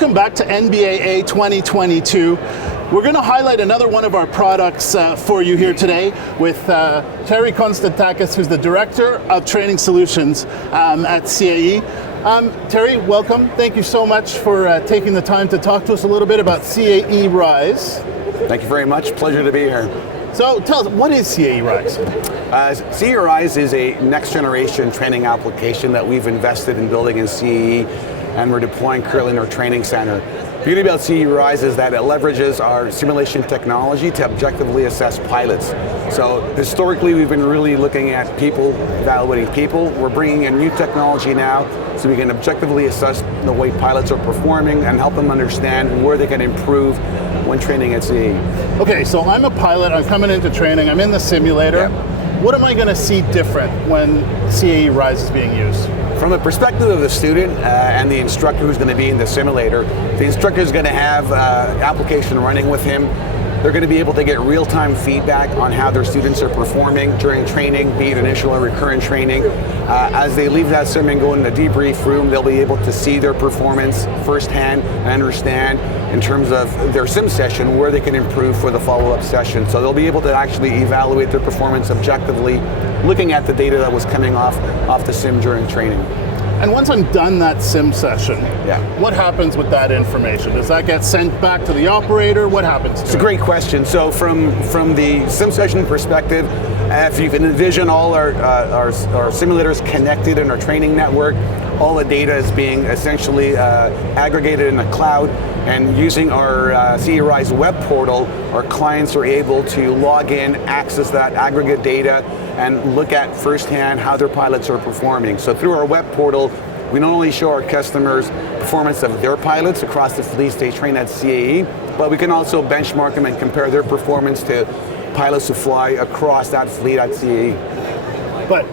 Welcome back to NBAA 2022. We're going to highlight another one of our products for you here today with Terry Konstantakis, who's the Director of Training Solutions at CAE. Terry, welcome. Thank you so much for taking the time to talk to us a little bit about CAE Rise. Thank you very much. Pleasure to be here. So tell us, what is CAE Rise? CAE Rise is a next generation training application that we've invested in building in CAE and we're deploying currently in our training center. The beauty about CAE Rise is that it leverages our simulation technology to objectively assess pilots. So historically we've been really looking at people, evaluating people. We're bringing in new technology now so we can objectively assess the way pilots are performing and help them understand where they can improve when training at CAE. Okay, so I'm a pilot, I'm coming into training, I'm in the simulator. Yep. What am I going to see different when CAE Rise is being used? From the perspective of the student and the instructor who's going to be in the simulator, the instructor is going to have application running with him. They're going to be able to get real-time feedback on how their students are performing during training, be it initial or recurrent training. As they leave that sim and go in the debrief room, they'll be able to see their performance firsthand and understand in terms of their sim session where they can improve for the follow-up session. So they'll be able to actually evaluate their performance objectively, looking at the data that was coming off the sim during training. And once I'm done that sim session, what happens with that information? Does that get sent back to the operator? What happens to it? It's a great question. So from the sim session perspective, if you can envision all our simulators connected in our training network, all the data is being essentially aggregated in the cloud, and using our CAE Rise web portal, our clients are able to log in, access that aggregate data, and look at firsthand how their pilots are performing. So through our web portal, we not only show our customers performance of their pilots across the fleets they train at CAE, but we can also benchmark them and compare their performance to pilots who fly across that fleet at CAE. But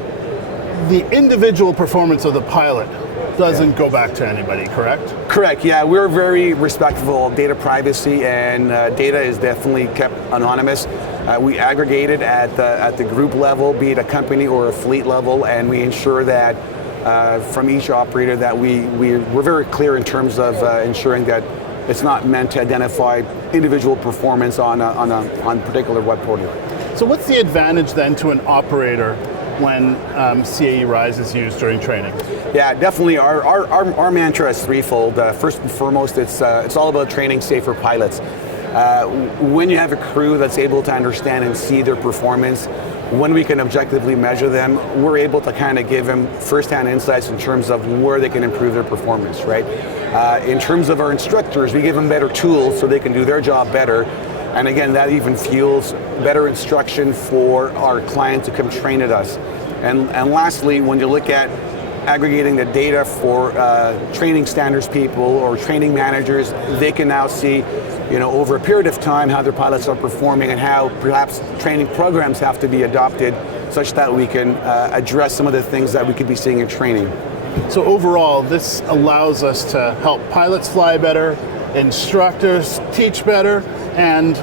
the individual performance of the pilot doesn't go back to anybody, correct? Correct, yeah. We're very respectful of data privacy, and data is definitely kept anonymous. We aggregate it at the group level, be it a company or a fleet level, and we ensure that from each operator that we're very clear in terms of ensuring that it's not meant to identify individual performance on particular web portal. So what's the advantage then to an operator when CAE Rise is used during training? Yeah, definitely. Our mantra is threefold. First and foremost, it's all about training safer pilots. When you have a crew that's able to understand and see their performance, when we can objectively measure them, we're able to kind of give them first-hand insights in terms of where they can improve their performance, right? In terms of our instructors, we give them better tools so they can do their job better. And again, that even fuels better instruction for our clients to come train at us. And lastly, when you look at aggregating the data for training standards people or training managers, they can now see, over a period of time how their pilots are performing and how perhaps training programs have to be adopted such that we can address some of the things that we could be seeing in training. So overall, this allows us to help pilots fly better, instructors teach better, and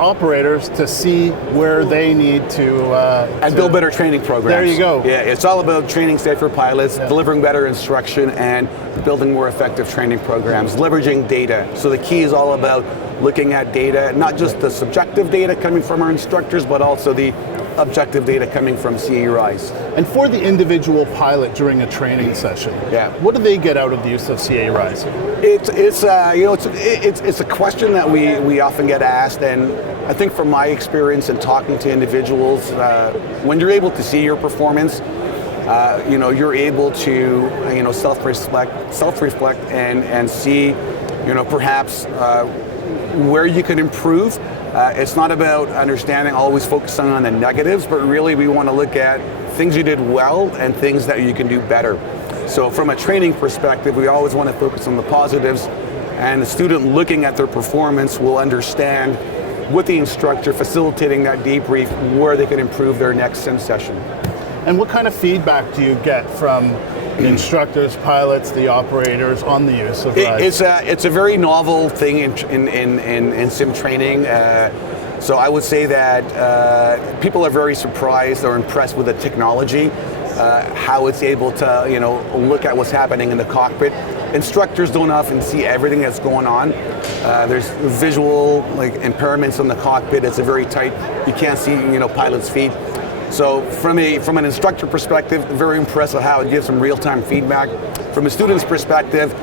operators to see where they need to build better training programs. There you go. Yeah, it's all about training safer pilots, delivering better instruction, and building more effective training programs, leveraging data. So the key is all about looking at data, not just the subjective data coming from our instructors, but also the objective data coming from CAE Rise. And for the individual pilot during a training session, what do they get out of the use of CAE Rise? It's a question that we often get asked, and I think from my experience in talking to individuals, when you're able to see your performance, you're able to self-reflect and see, perhaps where you can improve. It's not about understanding, always focusing on the negatives, but really we want to look at things you did well and things that you can do better. So from a training perspective, we always want to focus on the positives, and the student looking at their performance will understand with the instructor facilitating that debrief where they can improve their next sim session. And what kind of feedback do you get from the instructors, pilots, the operators on the use of Rise? It's a very novel thing in sim training. So I would say that people are very surprised or impressed with the technology. how it's able to, look at what's happening in the cockpit. Instructors don't often see everything that's going on. There's visual impairments in the cockpit. It's a very tight. You can't see, pilot's feet. So from an instructor perspective, very impressed with how it gives them real-time feedback. From a student's perspective,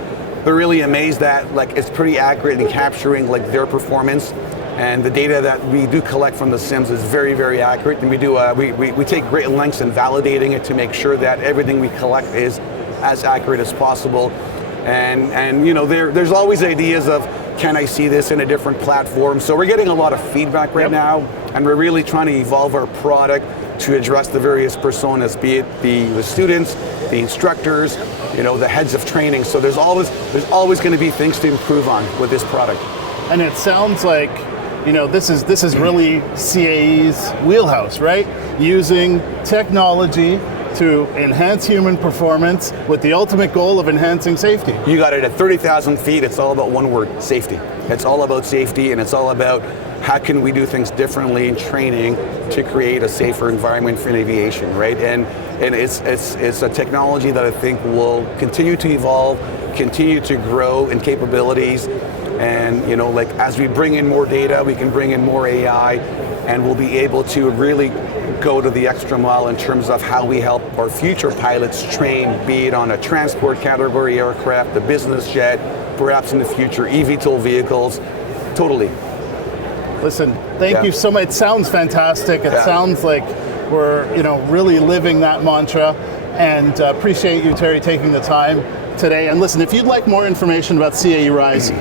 they're really amazed that it's pretty accurate in capturing their performance. And the data that we do collect from the sims is very, very accurate. And we take great lengths in validating it to make sure that everything we collect is as accurate as possible. And there's always ideas of, can I see this in a different platform? So we're getting a lot of feedback right now, and we're really trying to evolve our product to address the various personas, be it the students, the instructors, the heads of training. So there's always going to be things to improve on with this product. And it sounds like, this is really CAE's wheelhouse, right? Using technology to enhance human performance with the ultimate goal of enhancing safety. You got it. At 30,000 feet, it's all about one word: safety. It's all about safety, and it's all about how can we do things differently in training to create a safer environment for aviation, right? And it's a technology that I think will continue to evolve, continue to grow in capabilities. And as we bring in more data, we can bring in more AI, and we'll be able to really go to the extra mile in terms of how we help our future pilots train, be it on a transport category aircraft, the business jet, perhaps in the future eVTOL vehicles. Totally. Listen, thank you so much. It sounds fantastic. It sounds like we're really living that mantra, and appreciate you, Terry, taking the time today. And listen, if you'd like more information about CAE Rise,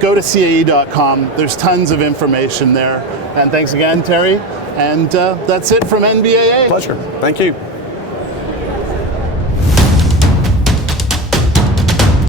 go to CAE.com. There's tons of information there. And thanks again, Terry. And that's it from NBAA. Pleasure. Thank you.